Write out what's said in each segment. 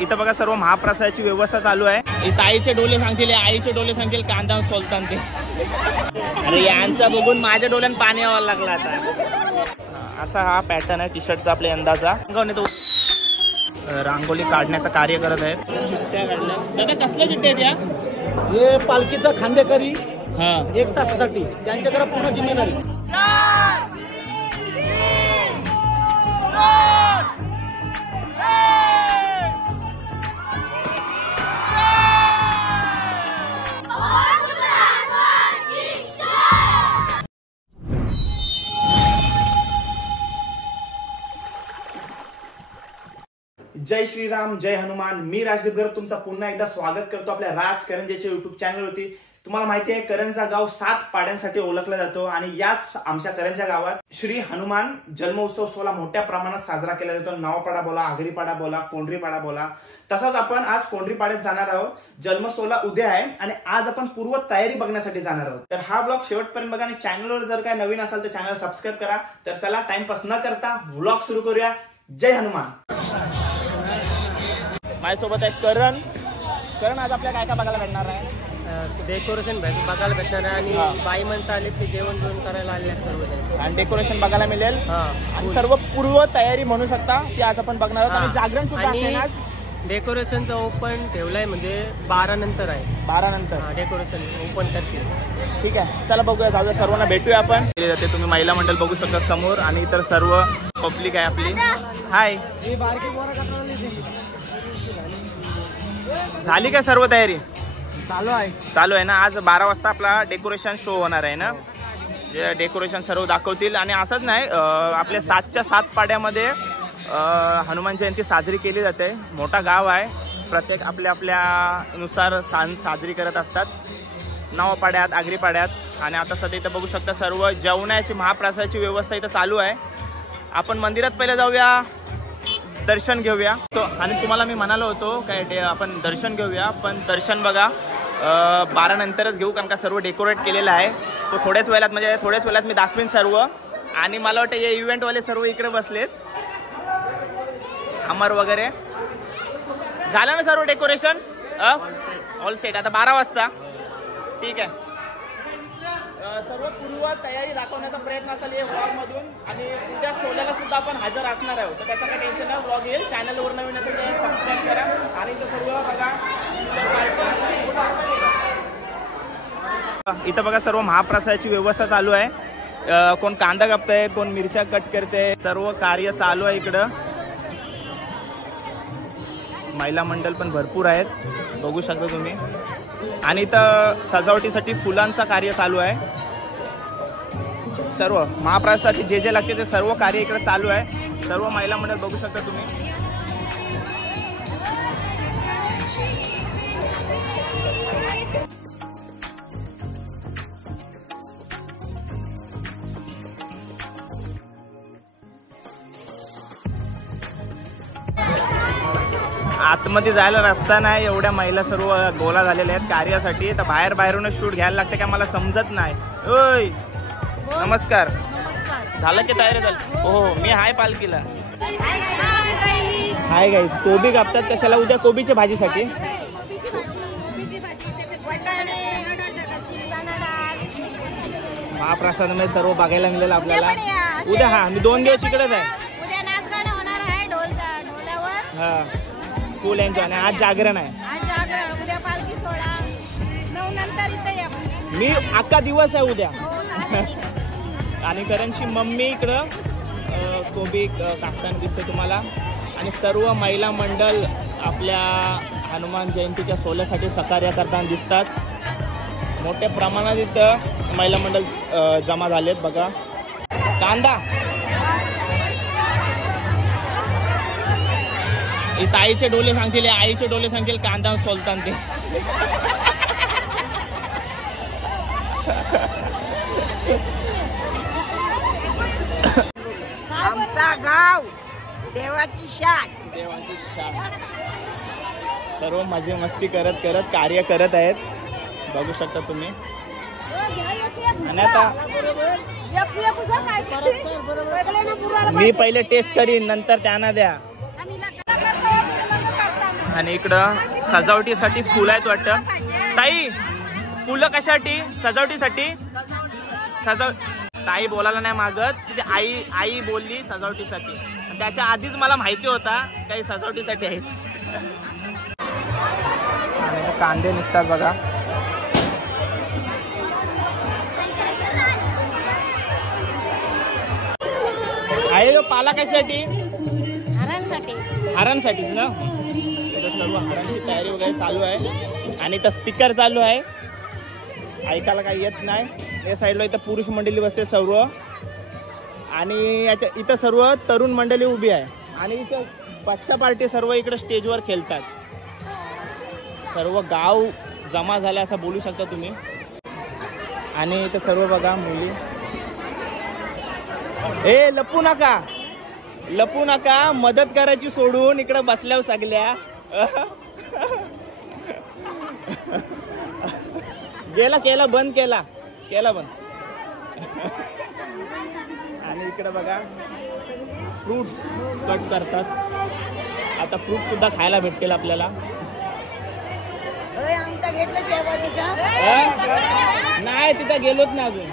इथं बघा सर्व महाप्रसादाची व्यवस्था चालू आहे. इथं आईचे डोले सांगतील, आईचे डोले सांगतील कांदा सोलताना ते. अरे यांचं बघून माझ्या डोळ्यात पाणी यावं लागलं आता. असा हा पॅटर्न आहे टी शर्टचा आपल्या यंदाचा. तो रांगोली काढण्याचं कार्य करत आहेत. चिठ्ठ्या काढल्या दादा, कसल्या चिठ्ठ्या त्या? हे पालखीचा खांदेकरी हा 1 तासासाठी त्यांच्याकडे पूर्ण जिम्मेदारी. जय श्रीराम, जय हनुमान. मी राजदीप तुमचा पुन्हा एकदा स्वागत करतो आपल्या राज करंजेच्या युट्यूब चॅनलवरती. तुम्हाला माहिती आहे करंजा गाव 7 पाड्यांसाठी ओळखला जातो आणि याच आमच्या करंजा गावात श्री हनुमान जन्मोत्सव सोहळा मोठ्या प्रमाणात साजरा केला जातो. नावपाडा बोला, आगरीपाडा बोला, कोंढरीपाडा बोला. तसाच आपण आज कोंढरीपाड्यात जाणार आहोत. जन्म सोहळा उद्या आहे आणि आज आपण पूर्व तयारी बघण्यासाठी जाणार आहोत. तर हा व्लॉग शेवटपर्यंत बघा आणि चॅनलवर जर काय नवीन असाल तर चॅनल सबस्क्राईब करा. तर चला टाइमपास न करता व्लॉग सुरू करूया. जय हनुमान. माझ्यासोबत आहे करण. आज आपल्याला काय काय बघायला भेटणार आहे? डेकोरेशन बघायला भेटणार आहे आणि बाई माणसं आले ते जेवण करायला आले सर्व आणि डेकोरेशन बघायला मिळेल. आणि सर्व पूर्व तयारी म्हणू शकता की आज आपण बघणार आहोत. आणि जागरण सुद्धा आज डेकोरेशनचं ओपन ठेवलंय म्हणजे 12 नंतर आहे. 12 नंतर डेकोरेशन ओपन करते. ठीक आहे, चला बघूया, जाऊया, सर्वांना भेटूया आपण. ते तुम्ही महिला मंडळ बघू शकता समोर आणि इतर सर्व पब्लिक आहे आपली. हाय, झाली काय सर्व तयारी? चालू आहे ना. आज 12 वाजता आपला डेकोरेशन शो होणार आहे ना. जे डेकोरेशन सर्व दाखवतील. आणि असंच नाही, आपल्या 7च्या 7 पाड्यामध्ये हनुमान जयंती साजरी केली जाते. मोठा गाव आहे, प्रत्येक आपल्या नुसार सण साजरी करत असतात. नावपाड्यात, आगरीपाड्यात. आणि आता सध्या इथं बघू शकता सर्व जेवणाची महाप्रसादाची व्यवस्था इथं चालू आहे. आपण मंदिरात पहिले जाऊया, दर्शन घेऊया. आणि तुम्हाला मी म्हणालो होतो काय आपण दर्शन घेऊया, पण दर्शन बघा 12 नंतरच घेऊ, कारण का सर्व डेकोरेट केलेलं आहे. तो थोड्याच वेळात मी दाखवीन सर्व. आणि मला वाटतं हे इव्हेंटवाले सर्व इकडे बसलेत, अमर वगैरे. झालं ना सर्व डेकोरेशन? All set. आता 12 वाजता. ठीक आहे, सर्व पूर्व तयारी दाखवण्याचा प्रयत्न असेल या व्लॉग मधून. आणि उद्या सोहळ्याला सुद्धा आपण हजर असणार आहोत, तर त्याचं काही टेन्शन नाही. व्लॉग येईल, चॅनलवर नवीन असेल तर सबस्क्राईब करा. आणि तो सर्व बघा. इथं बघा सर्व महाप्रसादाची व्यवस्था चालू आहे. कोण कांदा कापतंय, कोण मिरच्या कट करते, सर्व कार्य चालू आहे इकडं. महिला मंडळ पण भरपूर आहेत, बघू शकता तुम्ही. आणि इथं सजावटीसाठी फुलांचा कार्य चालू आहे. सर्व महाप्रसादासाठी जे जे लागते ते सर्व कार्य इकडे चालू आहे. सर्व महिला मंडळ बघू शकता तुम्ही. आतमध्ये जायला रस्ता नाही, एवढ्या महिला सर्व गोळा झालेल्या आहेत कार्यासाठी. तर बाहेरूनच शूट घ्यायला लागते का मला समजत नाही. ओय नमस्कार. झालं की तयारी झाली? हो, मी हाय पालखीला. Hi guys. कोबी कापतात कशाला? उद्या कोबीच्या भाजीसाठी. महाप्रसादामध्ये सर्व बघायला मिळेल आपल्याला उद्या. हा, मी 2 दिवस इकडेच आहे. हा, फुल एन्जॉय. आणि आज जागरण आहे. उद्या पालखी सोहळा 9 नंतर इथे या. मी अख्खा दिवस आहे उद्या. आणि करणची मम्मी इकडं कोबी कापताना दिसते तुम्हाला. आणि सर्व महिला मंडळ आपल्या हनुमान जयंतीच्या सोहळ्यासाठी सहकार्य करताना दिसतात. मोठ्या प्रमाणात इथं महिला मंडळ जमा झालेत. बघा कांदा. इथं आईचे डोले सांगतील कांदा सोलताना ते. आमचा गाव देवाची शान. सर्व मजे मस्ती करत कार्य करत आहेत, बघू शकता तुम्ही. आणि आता मी पहिले टेस्ट करीन, नंतर त्यांना द्या. आणि इकडं सजावटीसाठी फुलं आहेत वाटतं. ताई फुलं कशासाठी? सजावटीसाठी. ताई बोलायला नाही मागत, तिथे आई बोलली सजावटीसाठी. त्याच्या आधीच मला माहिती होता काही सजावटीसाठी आहेत. आणि कांदे निसतात बघा. आहे पाला कशासाठी? हारांसाठीच ना. सर्व हारांची तयारी वगैरे चालू आहे आणि इथं स्पीकर चालू आहे, ऐकायला काही येत नाही. या साईडला इथं पुरुष मंडळी बसते सर्व आणि याच्या इथं सर्व तरुण मंडळी उभी आहे आणि इथं बच्चा पार्टी सर्व इकडे स्टेजवर खेळतात. सर्व गाव जमा झाला असं बोलू शकता तुम्ही. आणि इथं सर्व बघा मुली. ए लपू नका, मदत करायची सोडून इकडे बसल्यावर सगळ्या. केला बंद. आणि इकडे बघा फ्रूट्स कट करतात. आता फ्रूट सुद्धा खायला भेटतील आपल्याला. नाही तिथं गेलोच ना अजून.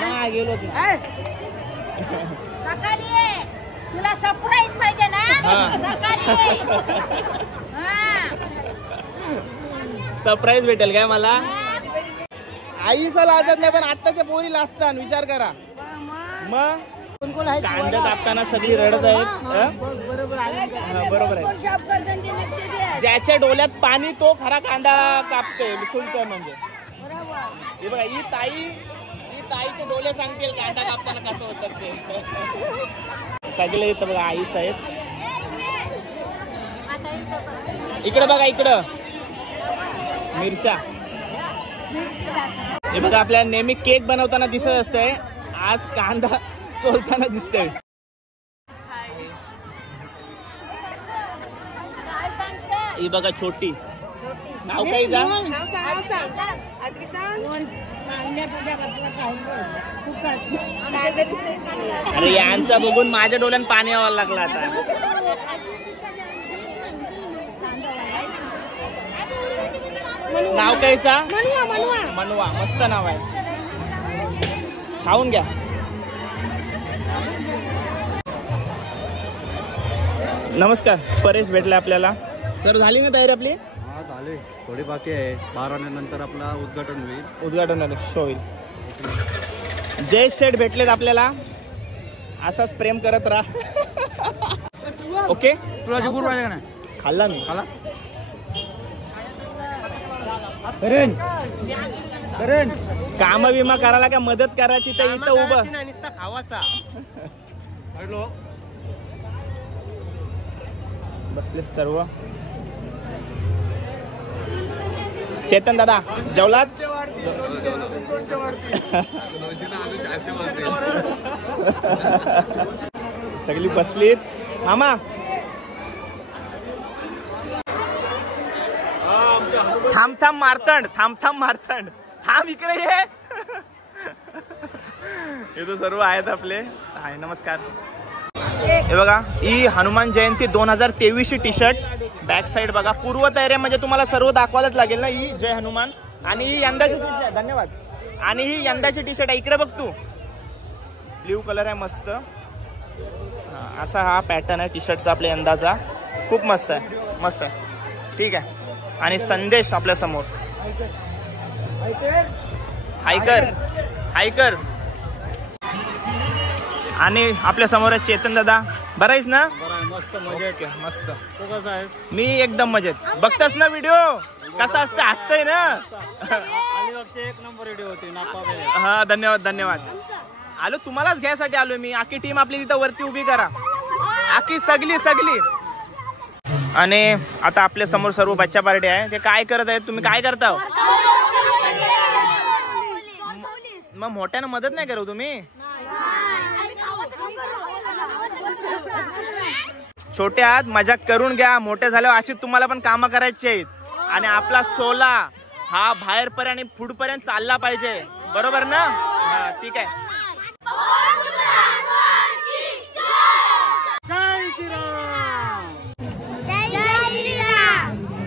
नाही गेलोच ना. तुला सरप्राईज पाहिजे ना. सरप्राईज भेटेल काय मला? आईचा लाजत नाही पण आत्ताच्या पोरी लाजतात. विचार करा मग. कांदा कापताना सगळी रडत आहेत. बरोबर आहे. ज्याच्या डोल्यात पाणी तो खरा कांदा कापतोय, सुलतोय म्हणजे. हे बघा ही ताईचे डोले सांगतील कांदा कापताना कसं होतं ते. सगळे इथं बघा आई साहेब. इकडं बघा, इकडं मिरच्या. हे बघा आपल्याला नेहमी केक बनवताना दिसत असतंय, आज कांदा सोलताना दिसतंय. ही बघा छोटी. नाव काय जा? अरे यांचा बघून माझ्या डोळ्यात पाणी यावं लागलं आता. नाव कायचा? मनवा. मस्त नाव आहे. खाऊन घ्या. नमस्कार. परेश भेटला आपल्याला. सर झाली ना तयारी आपली? हा झाली, थोडी बाकी आहे. 12 नंतर आपला उद्घाटन शो होईल. जय शेठ भेटलेत आपल्याला. असाच प्रेम करत राहा. ओके. खाल्ला मी. काम विमा करायला का मदत करायची तर इथं उभं खावाचा. बसले सर्व. चेतन दादा जेवलात? सगळी बसलीत. मामा थांब मारतंड. थांब इकडे ये. हे तर सर्व आहेत आपले. हाय नमस्कार. हे बघा ही Hanuman Jayanti 2023 T shirt. Back side बघा. पूर्व तयारी म्हणजे तुम्हाला सर्व दाखवायलाच लागेल ना. ही जय हनुमान आणि ही यंदाची टी शर्ट. धन्यवाद. आणि ही यंदाची टी शर्ट आहे. इकडे बघ तू. ब्ल्यू कलर आहे मस्त. असा हा पॅटर्न आहे टी शर्टचा आपल्या यंदाचा. खूप मस्त आहे. ठीक आहे. आणि संदेश आपल्या समोर. हायकर. आणि आपल्या समोर आहे चेतन दादा. बरं आहेस ना? मस्त मजेत. मस्त. तू कसा आहेस? मी एकदम मजेत. बघतास ना व्हिडिओ कसा असतं? हसतंय ना. एक नंबर व्हिडिओ होती. हा धन्यवाद. आलो तुम्हालाच घ्यायसाठी आलो मी. आखी टीम आपली तिथं वरती उभी करा. आखी सगली. आणि आता आपल्या समोर सर्व बच्चा पार्टी आहे. ते काय करत आहेत? तुम्ही काय करता? मग मोठ्यानं मदत नाही करू तुम्ही? छोटे आहात, मजाक करून घ्या. मोठे झाल्यावर अशी तुम्हाला पण कामं करायची आहेत. आणि आपला सोला हा बाहेर पर्यंत आणि पुढ पर्यंत चालला पाहिजे. बरोबर ना? हा ठीक आहे.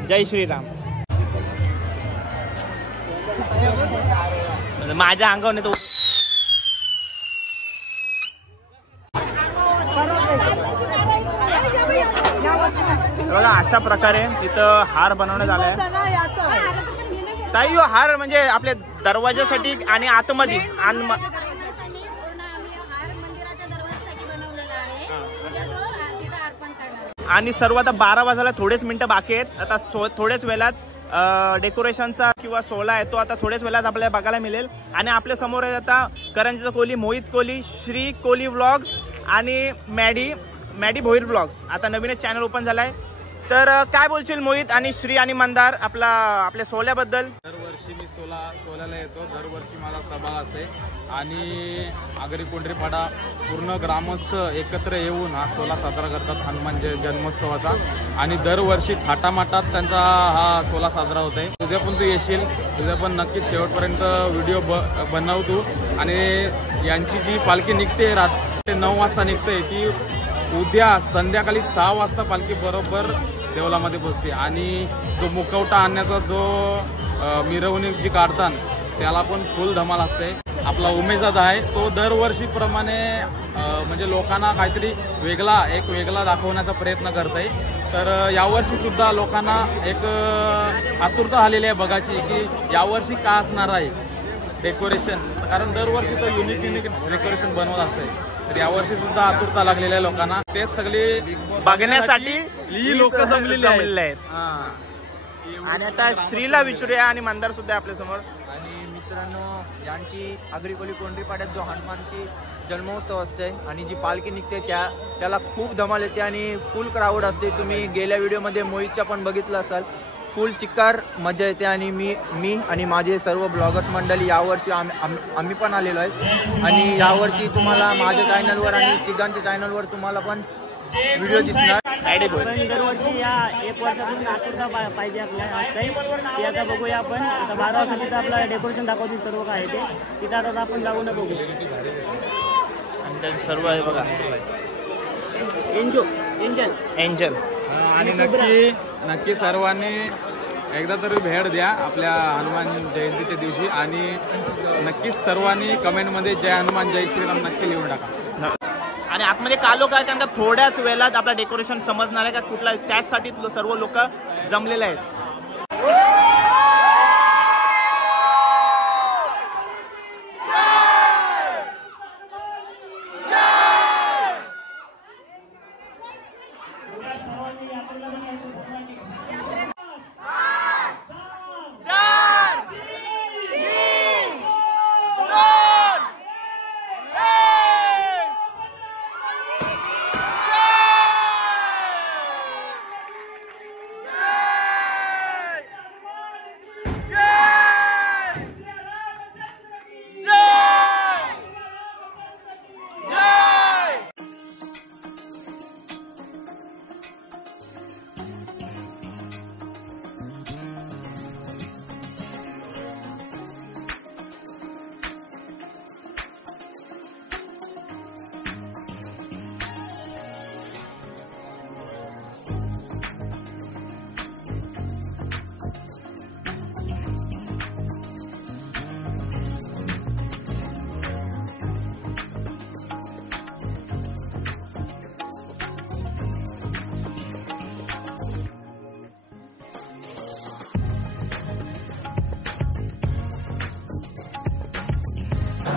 जय श्रीराम. माझ्या अंगावर तो बघा अशा प्रकारे तिथं हार बनवण्यात आलाय. ताई हो हार म्हणजे आपल्या दरवाजासाठी आणि आतमध्ये आणि सर्व आता 12 वाजायला थोडेच मिनिटं बाकी आहेत. आता थोड्याच वेळात डेकोरेशनचा किंवा सोहळा आहे तो आता थोड्याच वेळात आपल्याला बघायला मिळेल. आणि आपल्या समोर आहे आता करंजीचा कोहली, मोहित कोहली, श्री कोहली व्लॉग्स आणि मॅडी भोईर व्लॉग्स. आता नवीनच चॅनल ओपन झालाय. तर काय बोलशील मोहित आणि श्री आणि मंदार आपल्या सोहळ्याबद्दल? दरवर्षी मी सोहळ्याला येतो. दरवर्षी माझा सहभाग असते आणि आगरी कोंढरीपाडा पूर्ण ग्रामस्थ एकत्र येऊन हा सोहळा साजरा करतात हनुमान जन्मोत्सवाचा. आणि दरवर्षी थाटामाटात त्यांचा हा सोहळा साजरा होत आहे. उद्या पण तू येशील, उद्या पण नक्कीच शेवटपर्यंत व्हिडिओ बनव तू. आणि यांची जी पालखी निघते रात्री 9 वाजता निघते ती उद्या संध्याकाळी 6 वाजता पालखी बरोबर देवळामध्ये पोहोचते. आणि जो मुखवटा आणण्याचा जो मिरवणूक जी काढतात त्याला पण फुल धमाल असते. आपला उमेशदादा आहे तो दरवर्षीप्रमाणे म्हणजे लोकांना काहीतरी वेगळा दाखवण्याचा प्रयत्न करत आहे. तर यावर्षी सुद्धा लोकांना एक आतुरता आलेली आहे बघायची की यावर्षी काय असणार आहे डेकोरेशन. कारण दरवर्षी तो युनिक डेकोरेशन बनवत असते. तर यावर्षी सुद्धा आतुरता लागलेली आहे लोकांना. तेच सगळे बघण्यासाठी लोक जमलेले आहेत. आणि आता श्रीला विचारूया आणि मंदार सुद्धा आपल्या समोर. आणि मित्रांनो यांची आगरी कोंढरीपाड्यात जो हनुमानची जन्मोत्सव असते आणि जी पालखी निघते त्याला खूप धमाल येते आणि फुल क्राऊड असते. तुम्ही गेल्या व्हिडिओमध्ये मोहितच्या पण बघितलं असाल. फुल चिक्कार मजा येते. आणि मी आणि माझे सर्व ब्लॉगर्स मंडळी यावर्षी आम्ही पण आलेलो आहे. आणि यावर्षी तुम्हाला माझ्या चॅनलवर आणि तिघांच्या चॅनलवर तुम्हाला पण व्हिडिओ दिसणार. दरवर्षी या 1 वर्षापासून आतुरता पाहिजे आपल्याला असते ती आता बघूया आपण. आता 12 वाजता तिथं आपल्याला डेकोरेशन दाखवतील सर्व काय आहे ते तिथं आता आपण जाऊन बघू. आणि सर्व आहे बघा एंजल. आणि नक्की सर्वांनी एकदा तरी भेट द्या आपल्या हनुमान जयंतीच्या दिवशी. आणि नक्कीच सर्वांनी कमेंटमध्ये जय हनुमान जय श्रीराम नक्की लिहून टाका. आणि आतमध्ये का लोक आहेत त्यांना थोड्याच वेळात आपला डेकोरेशन समजणार आहे का कुठला, त्याचसाठी सर्व लोक जमलेले आहेत.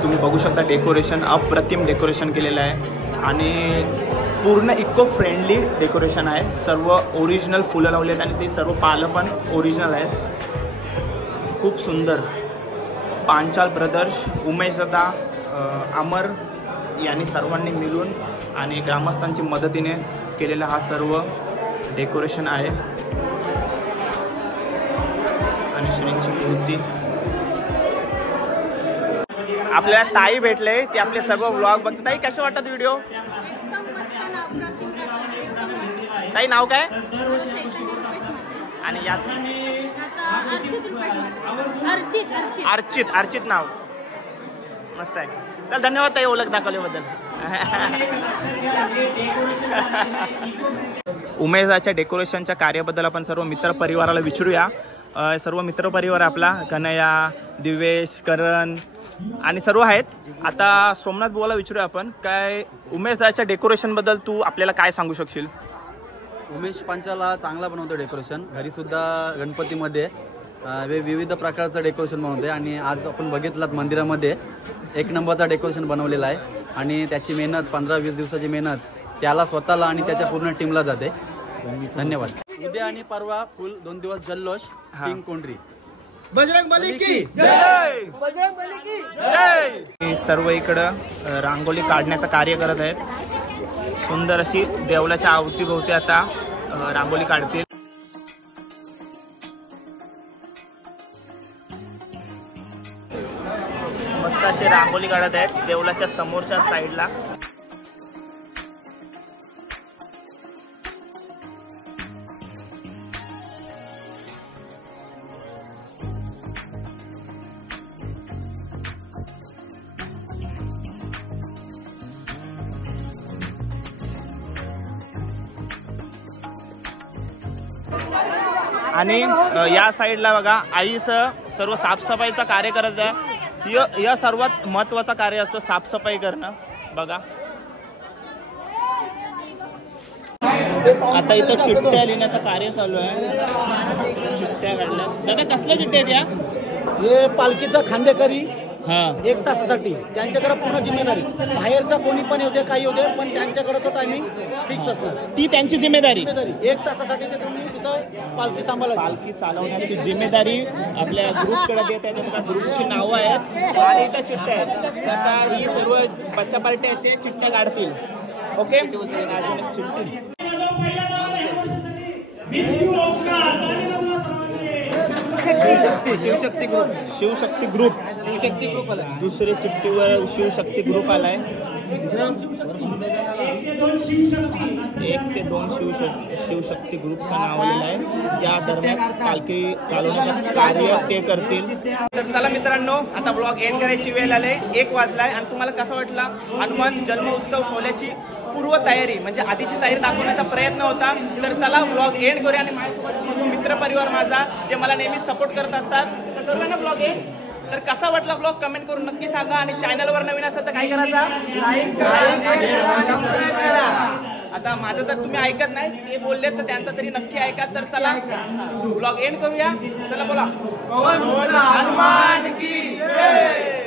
तुम्ही बघू शकता डेकोरेशन अप्रतिम डेकोरेशन केलेलं आहे आणि पूर्ण इको फ्रेंडली डेकोरेशन आहे. सर्व ओरिजिनल फुलं लावली आहेत आणि ते सर्व पालं पण ओरिजिनल आहेत. खूप सुंदर. पांचाल ब्रदर्स, उमेशदादा, अमर यांनी सर्वांनी मिळून आणि ग्रामस्थांची मदतीने केलेला हा सर्व डेकोरेशन आहे. आणि श्रींची मूर्ती. आपल्याला ताई भेटले, ते आपले सर्व व्लॉग बघते. ताई कसे वाटतात व्हिडिओ? ताई नाव काय? आणि यात अर्चित नाव मस्त आहे. तर धन्यवाद ताई ओळख दाखवल्याबद्दल. उमेशाच्या डेकोरेशनच्या कार्याबद्दल आपण सर्व मित्रपरिवाराला विचारूया. सर्व मित्रपरिवार आपला कन्हैया, दिवेश, करण आणि सर्व आहेत. आता सोमनाथ बुवाला विचारूया आपण, काय उमेशच्या डेकोरेशनबद्दल तू आपल्याला काय सांगू शकशील? उमेश पांचाला चांगला बनवतो डेकोरेशन. घरी सुद्धा गणपतीमध्ये विविध प्रकारचं डेकोरेशन बनवते आणि आज आपण बघितलात मंदिरामध्ये एक नंबरचा डेकोरेशन बनवलेला आहे आणि त्याची मेहनत 15-20 दिवसाची मेहनत त्याला स्वतःला आणि त्याच्या पूर्ण टीमला जाते. धन्यवाद. उद्या आणि परवा फुल 2 दिवस जल्लोष किंग कोंढरी. बजरंगबली की जय, बजरंगबली की जय. सर्व इकडं रांगोळी काढण्याचं कार्य करत आहेत. सुंदर अशी देवळाच्या अवतीभोवती आता रांगोळी काढतील. मस्त अशी रांगोळी काढत आहेत देवळाच्या समोरच्या साईडला. आणि या साईडला बघा आई सर्व साफसफाईचा कार्य करत आहे. या सर्वात महत्वाचा कार्य असतो साफसफाई करणं. बघा आता इथं चिठ्ठ्या लिहिण्याचं कार्य चालू आहे. चिठ्ठ्या काढल्या. दादा कसल्या चिठ्ठ्या आहेत या? हे पालखीचा खांदेकरी हा 1 तासासाठी त्यांच्याकडे पूर्ण जिम्मेदारी. बाहेरचा कोणी पण येऊ दे काही येऊ दे पण त्यांच्याकडे तो टायमिंग फिक्स असणार. ती त्यांची जिम्मेदारी. 1 तासासाठी ते तुम्ही तिथं पालखी सांभाळायची. पालखी चालवण्याची जिम्मेदारी आपल्या ग्रुपकडे देत आहे. त्यांच्या ग्रुपची नावं आहेत आणि इथं चिठ्ठ्या आहेत. आता ही सर्व बच्चा पार्टी आहेत ते चिठ्ठ्या काढतील. ओके चिठ्ठी शिवशक्ती ग्रुप आला. दुसरे चिठ्ठीवर शिवशक्ती ग्रुप आलाय. 1 ते 2 शिवशक्ती ग्रुपचं नाव आलेलं आहे. या दरम्यान पालखी चालवण्याचं कार्य ते करतील. तर चला मित्रांनो आता ब्लॉग एंड करायची वेळ आली. 1 वाजलाय आणि तुम्हाला कसा वाटला हनुमान जन्मोत्सव सोहळ्याची पूर्व तयारी म्हणजे आधीची तयारी दाखवण्याचा प्रयत्न होता. तर चला ब्लॉग एंड करूया आणि माझ्यासोबत मित्रपरिवार माझा जे मला नेहमी सपोर्ट करत असतात. तर करूया ना ब्लॉग एंड. तर कसा वाटला ब्लॉग कमेंट करून नक्की सांगा आणि चॅनलवर नवीन असेल तर काय करायचा लाईक करा. आता माझं तर तुम्ही ऐकत नाही ते बोलले तर त्यांचा तरी नक्की ऐका. तर चला ब्लॉग एंड करूया. चला बोला हनुमान की जय.